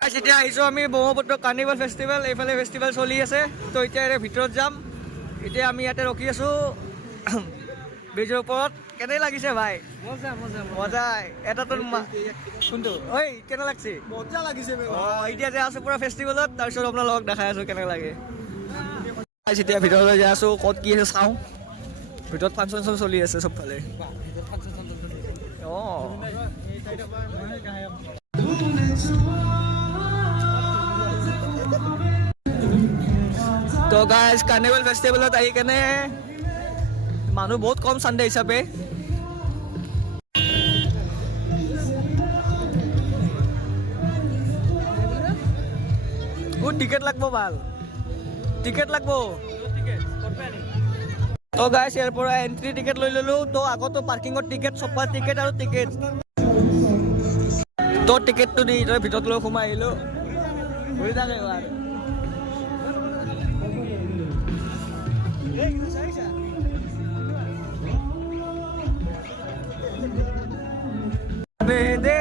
এতিয়া আহিছোঁ আমি ব্ৰহ্মপুত্ৰ কাৰ্নিভেল ফেষ্টিভেল, এইফালে ফেষ্টিভেল চলি আছে। তো এতিয়া ভিতৰত যাম। এতিয়া আমি ইয়াতে ৰখি আছোঁ ব্ৰিজৰ ওপৰত। কেনে লাগিছে ভাই? মজাই। এটাতো কোনটো ঐ কেনে লাগছে? মজা লাগিছে অঁ এতিয়া যে আছোঁ পুৰা ফেষ্টিভেলত, তাৰপিছত আপোনালোকক দেখাই আছোঁ কেনে লাগে। এতিয়া ভিতৰলৈ যাই আছোঁ, ক'ত কি আছে চাওঁ। ভিতৰত ফাংচন চলি আছে চবফালে। অঁ তো গাইজ কাৰ্নিভেল ফেষ্টিভেলত আহি কেনে মানুহ বহুত কম চানডে হিচাপে। টিকেট লাগব ভাল, টিকেট লাগব। তো গাইজ ইয়াৰ পৰা এণ্ট্ৰি টিকেট লৈ ল'লোঁ। তো আগতো পাৰ্কিঙৰ টিকেট, চপাৰ টিকেট আৰু টিকেট। তো টিকেটটো দি তই ভিতৰত লৈ সোমাই আহিলোঁ। ঘূৰি থাকে এবাৰ। বেদে